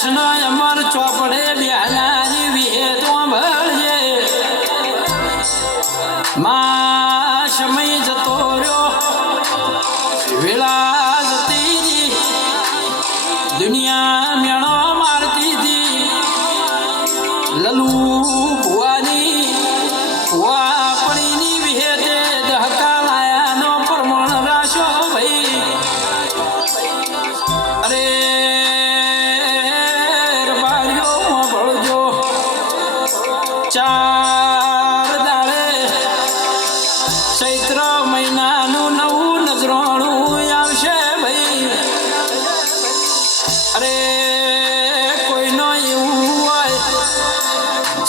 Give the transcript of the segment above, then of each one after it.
કૃષ્ણ અમર ચોપડે બેનારી વિહે તો ભળજે માં સમય જતો રહ્યો વેળા જતી દુનિયા મેણો મારતી હતી લલુ ભુવાની વાપણીની વિહે તે દહકા લાયાનો પ્રમાણ રાશો ભાઈ અરે ચાર દાડે ચૈત્ર મહિનાનું નવું નજરાણું આવશે ભાઈ અરે કોઈનો એવું હોય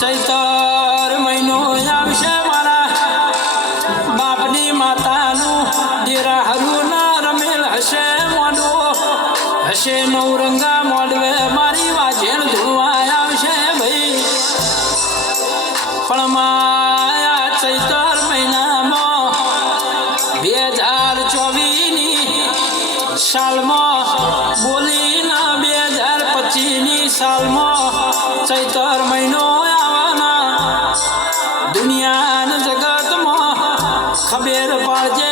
ચૈત્ર મહિનો આવશે મારા બાપની માતાનું દેરા હરું ના રમેલ હશે મોડવો હશે નવરંગા મોડવે મારી વાજેણ ધૂળવા આવશે ભાઈ પણ માયા ચૈતર મહિનામાં 2024ની સાલમાં બોલીના 2025ની સાલમાં ચૈતર મહિનો આવવાના દુનિયાના જગતમાં ખબર પડજે